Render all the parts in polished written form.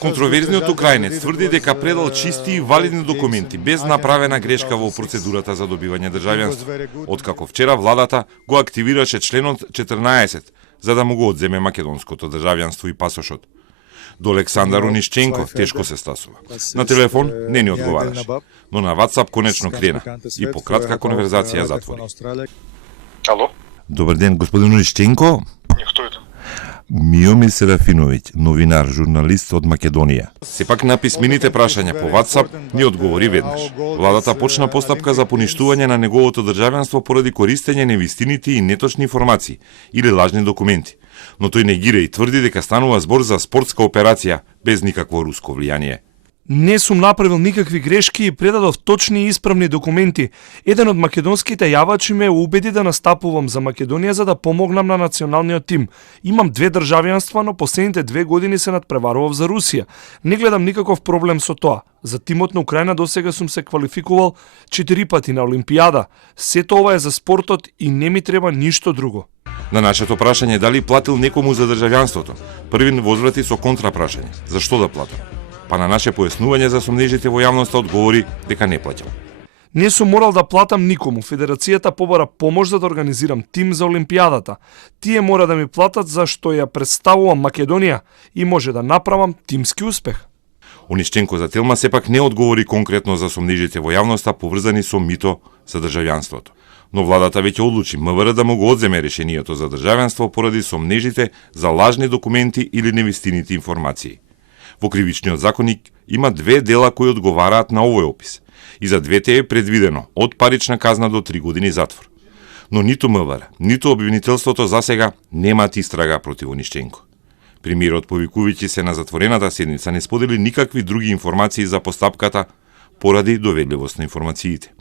Контроверзниот украинец тврди дека предал чисти и валидни документи без направена грешка во процедурата за добивање државјанство, откако вчера владата го активираше членот 14 за да му го одземе македонското државјанство и пасошот. До Александар Онишченков тешко се стасува. На телефон не ни одговараше, но на WhatsApp конечно крена и по кратка конверзација затвори. Ало? Добар ден, господин Онишченко. Хто е? Миомир Серафиновиќ, новинар, журналист од Македонија. Сепак на писмените прашања по WhatsApp ни одговори веднаш. Владата почна постапка за поништување на неговото државјанство поради користење невистините и неточни информации или лажни документи. Но тој негира и тврди дека станува збор за спортска операција без никакво руско влијание. Не сум направил никакви грешки и предадов точни и исправни документи. Еден од македонските јавачи ме убеди да настапувам за Македонија за да помогнам на националниот тим. Имам 2 државјанства, но последните 2 години се надпреварував за Русија. Не гледам никаков проблем со тоа. За тимот на Украина досега сум се квалификувал 4 пати на Олимпијада. Сето ова е за спортот и не ми треба ништо друго. На нашето прашање дали платил некому за државјанството, првин возврати со контрапрашање. Зашто да платам? Па на наше појаснување за сомнежите во јавноста одговори дека не плаќал. Не сум морал да платам никому. Федерацијата побара помош за да организирам тим за Олимпијадата. Тие мора да ми платат за што ја представувам Македонија и може да направам тимски успех. Онишченко за Телма сепак не одговори конкретно за сомнежите во јавноста поврзани со мито за државјанството. Но владата веќе одлучи МВР да му го одземе решението за државјанство поради сомнежите за лажни документи или невистините информации. Во кривичниот законник има 2 дела кои одговараат на овој опис. И за двете е предвидено од парична казна до 3 години затвор. Но ниту МВР, ниту обвинителството засега немаат истрага против Онишченко. Премиерот повикувајќи се на затворената седница не сподели никакви други информации за постапката поради доведливост на информациите.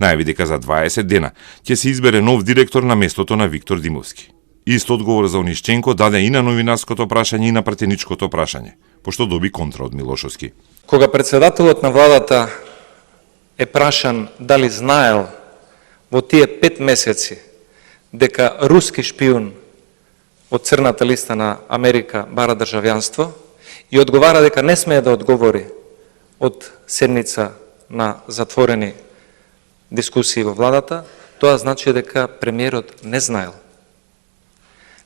Најави дека за 20 дена ќе се избере нов директор на местото на Виктор Димовски. Ист одговор за Онишченко даде и на новинарското прашање и на пратеничкото прашање, пошто доби контра од Милошовски. Кога председателот на владата е прашан дали знаел во тие 5 месеци дека руски шпион од црната листа на Америка бара државјанство и одговара дека не смее да одговори од седница на затворени дискусии во владата, тоа значи дека премиерот не знаел.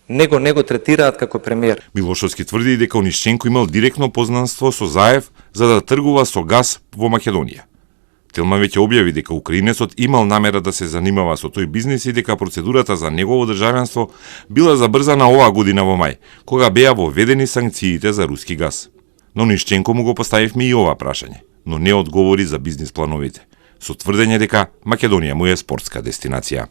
Не го третираат како премиер. Милошовски тврди дека Онишченко имал директно познанство со Заев за да тргува со газ во Македонија. Телма веќе објави дека украинецот имал намера да се занимава со тој бизнис и дека процедурата за негово државјанство била забрзана оваа година во мај, кога беа воведени санкциите за руски газ. Но Онишченко му го поставивме и ова прашање, но не одговори за бизнис плановите, со тврдење дека Македонија му е спортска дестинација.